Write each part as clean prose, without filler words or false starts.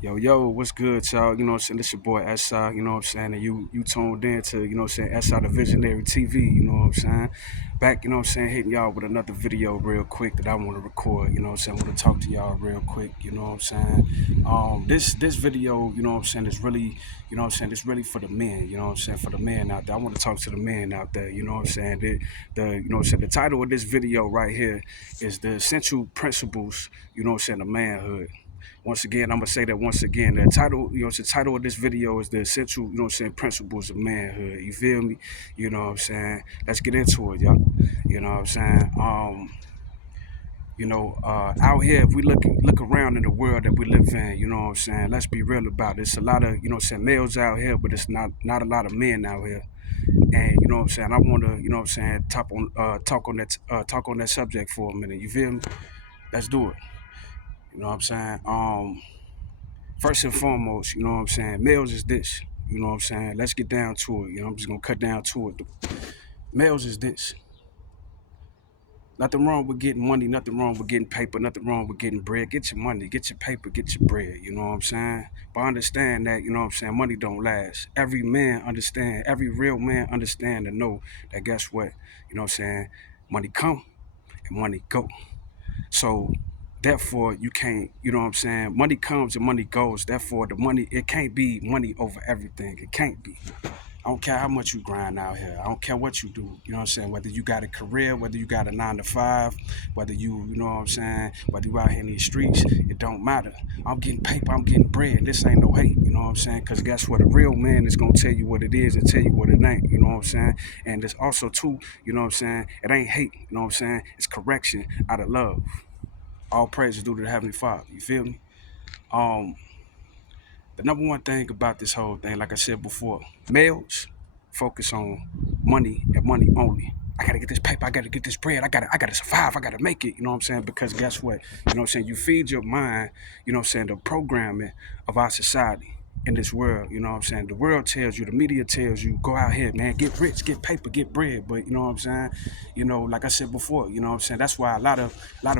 Yo, what's good, y'all? You know what I'm saying? This your boy SI, you know what I'm saying? And you tuned in to, you know what I'm saying, SI the Visionary TV, you know what I'm saying? Back, you know what I'm saying, hitting y'all with another video real quick that I want to record, you know what I'm saying? I want to talk to y'all real quick, you know what I'm saying? This video, you know what I'm saying, is really, you know what I'm saying, it's really for the men, you know what I'm saying, for the men out there. I want to talk to the men out there, you know what I'm saying? You know what I'm saying, the title of this video right here is the essential principles, you know what I'm saying, of manhood. Once again, I'm gonna say that once again. The title, you know, the title of this video is the essential, you know what I'm saying, principles of manhood. You feel me? You know what I'm saying? Let's get into it, y'all. You know what I'm saying? Out here, if we look around in the world that we live in, you know what I'm saying, let's be real about it. It's a lot of, you know what I'm saying, males out here, but it's not a lot of men out here. And you know what I'm saying, I wanna, you know what I'm saying, talk on that subject for a minute. You feel me? Let's do it. You know what I'm saying? First and foremost, you know what I'm saying, males is this. You know what I'm saying? Let's get down to it. You know, I'm just gonna cut down to it. Males is this. Nothing wrong with getting money, nothing wrong with getting paper, nothing wrong with getting bread. Get your money, get your paper, get your bread. You know what I'm saying? But understand that, you know what I'm saying, money don't last. Every man understand, every real man understand and know that guess what? You know what I'm saying? Money come and money go. So therefore you can't, you know what I'm saying, money comes and money goes. Therefore the money, it can't be money over everything. It can't be. I don't care how much you grind out here. I don't care what you do. You know what I'm saying? Whether you got a career, whether you got a 9 to 5, whether you know what I'm saying, whether you out here in these streets, it don't matter. I'm getting paper, I'm getting bread. This ain't no hate, you know what I'm saying? Because guess what? A real man is going to tell you what it is and tell you what it ain't, you know what I'm saying? And there's also, too, you know what I'm saying, it ain't hate, you know what I'm saying? It's correction out of love. All praise is due to the Heavenly Father. You feel me? Um, the number one thing about this whole thing, like I said before, males focus on money and money only. I gotta get this paper, I gotta get this bread, I gotta survive, I gotta make it, you know what I'm saying? Because guess what? You know what I'm saying? You feed your mind, you know what I'm saying, the programming of our society in this world, you know what I'm saying? The world tells you, the media tells you, go out here, man, get rich, get paper, get bread. But you know what I'm saying? You know, like I said before, you know what I'm saying? That's why a lot of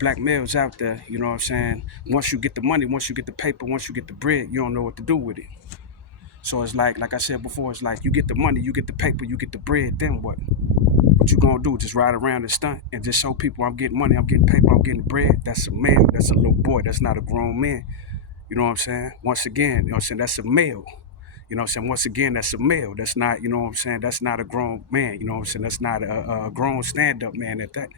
black males out there, you know what I'm saying? Once you get the money, once you get the paper, once you get the bread, you don't know what to do with it. So it's like I said before, it's like you get the money, you get the paper, you get the bread, then what? What you gonna do? Just ride around and stunt and just show people I'm getting money, I'm getting paper, I'm getting bread? That's a male, that's a little boy, that's not a grown man. You know what I'm saying? Once again, you know what I'm saying, that's a male. You know what I'm saying? Once again, that's a male. That's not, you know what I'm saying, that's not a grown man. You know what I'm saying? That's not a grown stand-up man at that.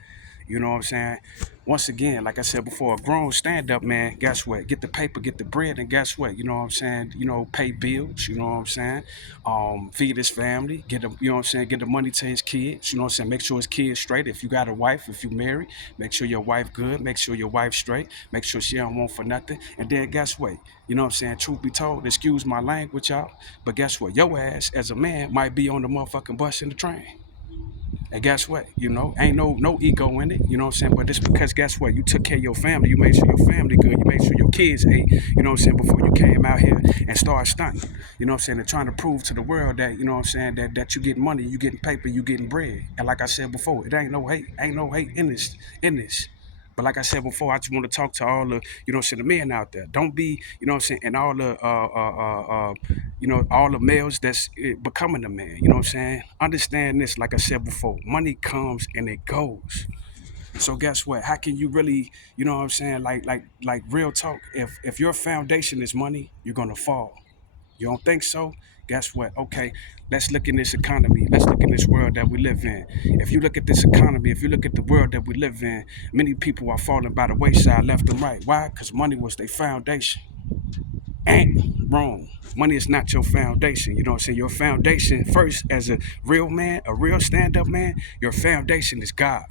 You know what I'm saying? Once again, like I said before, a grown stand-up man, guess what? Get the paper, get the bread, and guess what? You know what I'm saying? You know, pay bills, you know what I'm saying? Feed his family, get the, you know what I'm saying, get the money to his kids, you know what I'm saying? Make sure his kids straight. If you got a wife, if you married, make sure your wife good, make sure your wife straight, make sure she don't want for nothing. And then guess what? You know what I'm saying? Truth be told, excuse my language, y'all, but guess what? Your ass as a man might be on the motherfucking bus in the train. And guess what? You know, ain't no ego in it. You know what I'm saying? But it's because guess what? You took care of your family. You made sure your family good. You made sure your kids ate. You know what I'm saying? Before you came out here and started stunting. You know what I'm saying? And trying to prove to the world that, you know what I'm saying, that you getting money, you getting paper, you getting bread. And like I said before, it ain't no hate. Ain't no hate in this. But like I said before, I just want to talk to all the, you know what I'm saying, the men out there. Don't be, you know what I'm saying, and all the, you know, all the males that's becoming a man. You know what I'm saying? Understand this, like I said before, money comes and it goes. So guess what? How can you really, you know what I'm saying, like real talk? If your foundation is money, you're gonna fall. You don't think so? Guess what? Okay, let's look in this economy. Let's look in this world that we live in. If you look at this economy, if you look at the world that we live in, many people are falling by the wayside left and right. Why? Because money was their foundation. Ain't wrong. Money is not your foundation. You know what I'm saying? Your foundation, first, as a real man, a real stand up man, your foundation is God.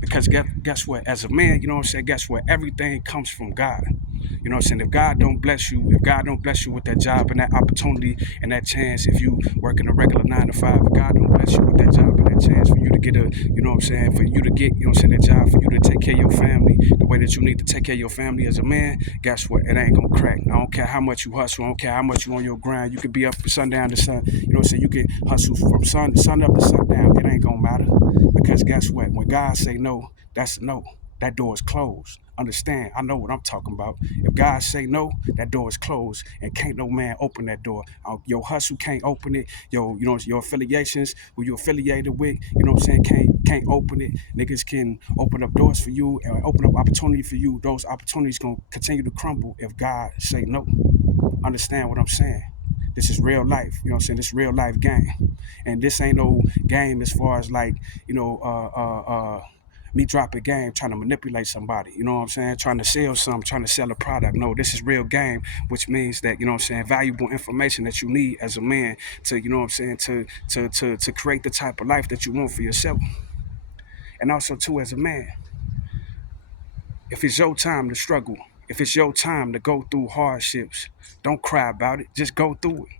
Because guess what? As a man, you know what I'm saying? Guess what? Everything comes from God. You know what I'm saying? If God don't bless you, if God don't bless you with that job and that opportunity and that chance, if you work in a regular 9 to 5, if God don't bless you with that job and that chance for you to get a, you know what I'm saying, for you to get, you know what I'm saying, that job, for you to take care of your family the way that you need to take care of your family as a man, guess what? It ain't gonna crack. I don't care how much you hustle. I don't care how much you on your grind. You could be up from sundown to sun. You know what I'm saying? You can hustle from sun up to sundown. It ain't gonna matter. Because guess what? When God say no, that's a no. that door is closed. Understand, I know what I'm talking about. If God say no, that door is closed, and can't no man open that door. Your hustle can't open it. Your affiliations, who you affiliated with, you know what I'm saying, can't open it. Niggas can open up doors for you and open up opportunity for you. Those opportunities gonna continue to crumble if God say no. Understand what I'm saying? This is real life. You know what I'm saying? This real life game. And this ain't no game as far as like, you know, me drop a game trying to manipulate somebody. You know what I'm saying? Trying to sell something, trying to sell a product. No, this is real game, which means that, you know what I'm saying, valuable information that you need as a man to, you know what I'm saying, to create the type of life that you want for yourself. And also too as a man, if it's your time to struggle, if it's your time to go through hardships, don't cry about it. Just go through it.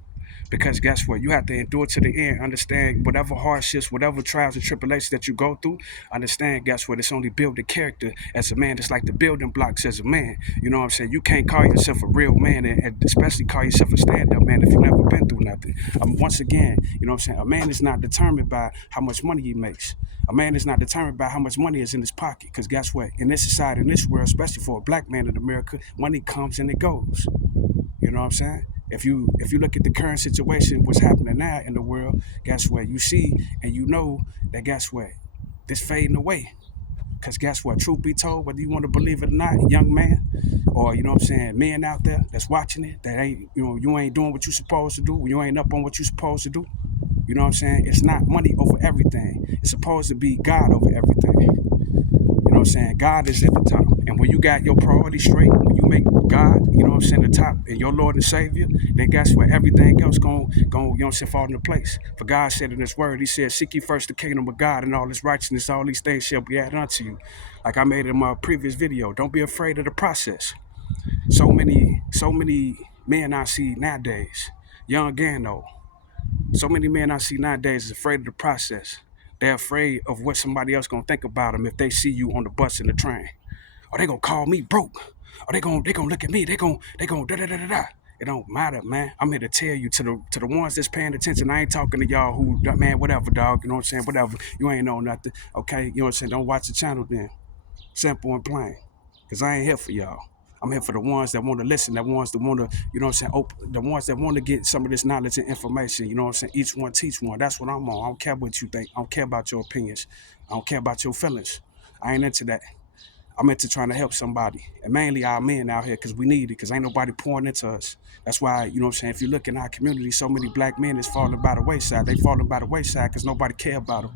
Because guess what? You have to endure to the end. Understand whatever hardships, whatever trials and tribulations that you go through. Understand, guess what? It's only building character as a man. It's like the building blocks as a man. You know what I'm saying? You can't call yourself a real man, and especially call yourself a stand-up man if you've never been through nothing. Once again, you know what I'm saying? A man is not determined by how much money he makes. A man is not determined by how much money is in his pocket. Because guess what? In this society, in this world, especially for a black man in America, money comes and it goes. You know what I'm saying? If you look at the current situation, what's happening now in the world, guess what? You see and you know that guess what? This fading away. Cause guess what? Truth be told, whether you want to believe it or not, young man, or you know what I'm saying, men out there that's watching it, that ain't, you know, you ain't doing what you supposed to do, you ain't up on what you supposed to do. You know what I'm saying? It's not money over everything. It's supposed to be God over everything. You know what I'm saying? God is at the top. And when you got your priorities straight, when you make God, you know what I'm saying, the top and your Lord and Savior, then guess what? Everything else going you know what I'm saying, fall into place. For God said in his word, he said, seek ye first the kingdom of God and all his righteousness, all these things shall be added unto you. Like I made in my previous video, don't be afraid of the process. So many men I see nowadays, young and old, so many men I see nowadays is afraid of the process. They're afraid of what somebody else gonna think about them if they see you on the bus and the train. Or they gonna call me broke. Or they gonna look at me. They gonna da da da da da. It don't matter, man. I'm here to tell you to the ones that's paying attention. I ain't talking to y'all who, man, whatever, dog. You know what I'm saying? Whatever. You ain't know nothing. Okay. You know what I'm saying? Don't watch the channel then. Simple and plain. Cause I ain't here for y'all. I'm here for the ones that want to listen, the ones that want to, you know what I'm saying, the ones that want to get some of this knowledge and information, you know what I'm saying, each one teach one. That's what I'm on. I don't care what you think. I don't care about your opinions. I don't care about your feelings. I ain't into that. I'm into trying to help somebody, and mainly our men out here, because we need it, because ain't nobody pouring into us. That's why, you know what I'm saying, if you look in our community, so many black men is falling by the wayside. They falling by the wayside because nobody care about them.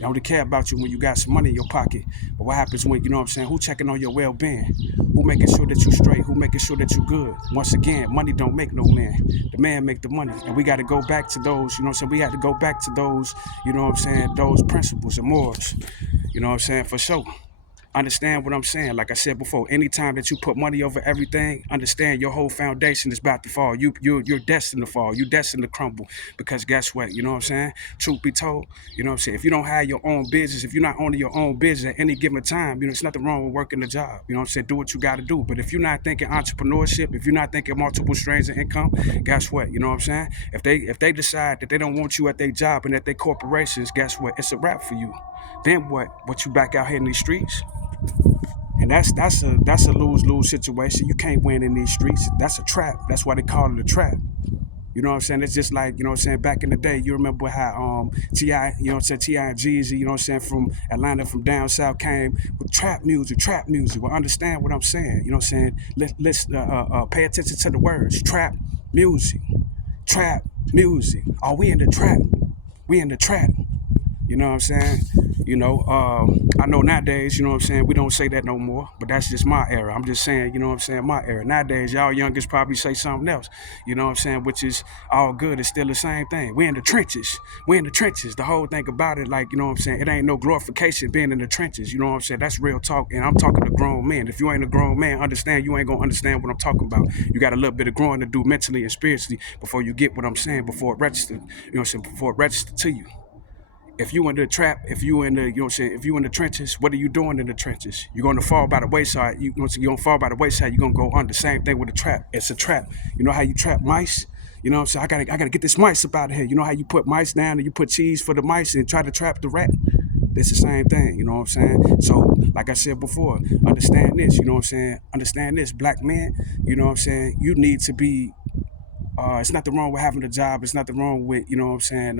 They only care about you when you got some money in your pocket. But what happens when, you know what I'm saying, who checking on your well-being? Who making sure that you straight? Who making sure that you good? Once again, money don't make no man. The man make the money. And we got to go back to those, you know what I'm saying, we have to go back to those, you know what I'm saying, those principles and morals. You know what I'm saying, for sure. Understand what I'm saying. Like I said before, anytime that you put money over everything, understand your whole foundation is about to fall. You're destined to fall. You're destined to crumble. Because guess what? You know what I'm saying? Truth be told, you know what I'm saying? If you don't have your own business, if you're not owning your own business at any given time, you know, there's nothing wrong with working the job. You know what I'm saying? Do what you got to do. But if you're not thinking entrepreneurship, if you're not thinking multiple streams of income, guess what? You know what I'm saying? If they decide that they don't want you at their job and at their corporations, guess what? It's a wrap for you. Then what? What, you back out here in these streets? And that's a lose-lose situation. You can't win in these streets. That's a trap. That's why they call it a trap. You know what I'm saying? It's just like, you know what I'm saying, back in the day, you remember how T.I., you know what I'm saying, T.I. and Jeezy, you know what I'm saying, from Atlanta, from down south, came with trap music. Well, understand what I'm saying. You know what I'm saying? Let's pay attention to the words. Trap music. Trap music. Oh, we in the trap. We in the trap. You know what I'm saying? You know, I know nowadays, you know what I'm saying, we don't say that no more, but that's just my era. I'm just saying, you know what I'm saying, my era. Nowadays, y'all youngest probably say something else, you know what I'm saying, which is all good. It's still the same thing. We're in the trenches. We're in the trenches. The whole thing about it, like, you know what I'm saying, it ain't no glorification being in the trenches. You know what I'm saying? That's real talk, and I'm talking to grown men. If you ain't a grown man, understand, you ain't going to understand what I'm talking about. You got a little bit of growing to do mentally and spiritually before you get what I'm saying, before it registers, you know what I'm saying, before it registers to you. If you in the trap, if you in the, you know what I'm saying, if you in the trenches, what are you doing in the trenches? You're gonna fall by the wayside. You're gonna fall by the wayside, you're gonna go under. Same thing with a trap. It's a trap. You know how you trap mice? You know what I'm saying? I gotta get this mice up out of here. You know how you put mice down and you put cheese for the mice and try to trap the rat? It's the same thing, you know what I'm saying? So, like I said before, understand this, you know what I'm saying? Understand this, black men, you know what I'm saying? You need to be, it's nothing wrong with having a job. It's nothing wrong with, you know what I'm saying,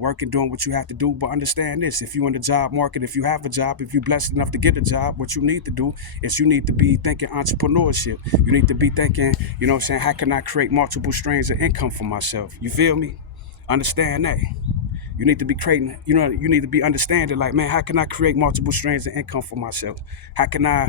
working, doing what you have to do. But understand this: if you're in the job market, if you have a job, if you're blessed enough to get a job, what you need to do is you need to be thinking entrepreneurship. You need to be thinking, you know what I'm saying, how can I create multiple streams of income for myself? You feel me? Understand that. You need to be creating, you need to be understanding like, man, how can I create multiple streams of income for myself? How can I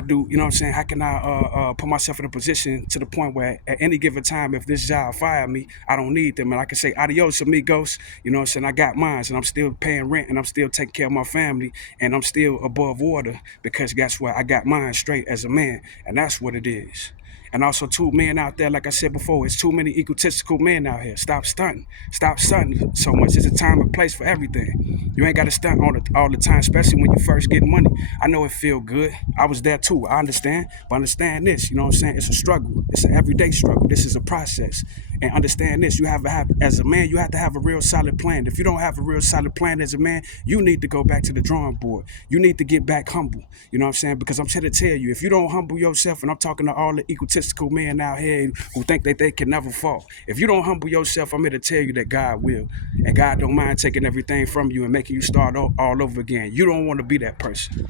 do, you know what I'm saying? How can I put myself in a position to the point where at any given time, if this job fire me, I don't need them. And I can say, adios, amigos. You know what I'm saying? I got mine and I'm still paying rent and I'm still taking care of my family and I'm still above water because guess what? I got mine straight as a man. And that's what it is. And also, too, men out there, like I said before, it's too many egotistical men out here. Stop stunting. Stop stunting so much. There's a time and place for everything. You ain't got to stunt all the time, especially when you first get money. I know it feel good. I was there too. I understand. But understand this, you know what I'm saying? It's a struggle. It's an everyday struggle. This is a process. And understand this, you have to have, as a man, you have to have a real solid plan. If you don't have a real solid plan as a man, you need to go back to the drawing board. You need to get back humble. You know what I'm saying? Because I'm trying to tell you, if you don't humble yourself, and I'm talking to all the egotistical men out here who think that they can never fall. If you don't humble yourself, I'm here to tell you that God will. And God don't mind taking everything from you and making you start all over again. You don't want to be that person.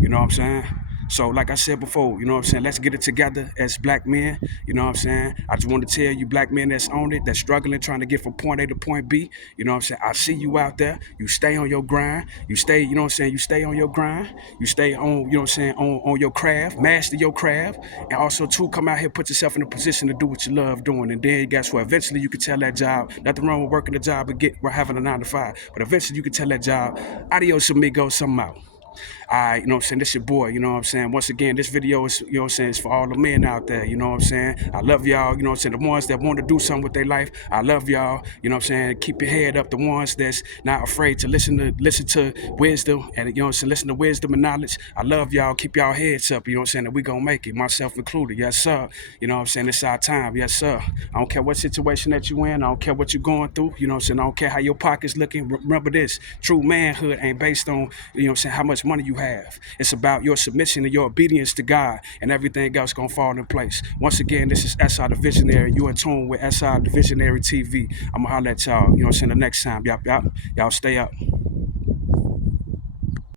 You know what I'm saying? So, like I said before, you know what I'm saying? Let's get it together as black men. You know what I'm saying? I just want to tell you, black men that's on it, that's struggling, trying to get from point A to point B. You know what I'm saying? I see you out there. You stay on your grind. You stay, you know what I'm saying? You stay on your grind. You stay on, you know what I'm saying, on your craft, master your craft. And also, too, come out here, put yourself in a position to do what you love doing. And then, guess what? Eventually, you can tell that job, nothing wrong with working a job and having a 9 to 5. But eventually, you can tell that job, adios, amigo, something out. All right, you know what I'm saying? This your boy, you know what I'm saying? Once again, this video is, you know what I'm saying, it's for all the men out there, you know what I'm saying? I love y'all, you know what I'm saying? The ones that want to do something with their life, I love y'all, you know what I'm saying? Keep your head up. The ones that's not afraid to listen to wisdom and, you know what I'm saying, listen to wisdom and knowledge. I love y'all. Keep y'all heads up, you know what I'm saying? And we gonna make it, myself included. Yes, sir. You know what I'm saying? It's our time. Yes, sir. I don't care what situation that you in. I don't care what you're going through. You know what I'm saying? I don't care how your pocket's looking. Remember this, true manhood ain't based on, you know what I'm saying, how much money you have. It's about your submission and your obedience to God, and everything else gonna fall in place. Once again, this is SR the Visionary. You in tune with SR the Visionary TV. I'm gonna holler at y'all, you know what I'm saying, the next time. Y'all stay up.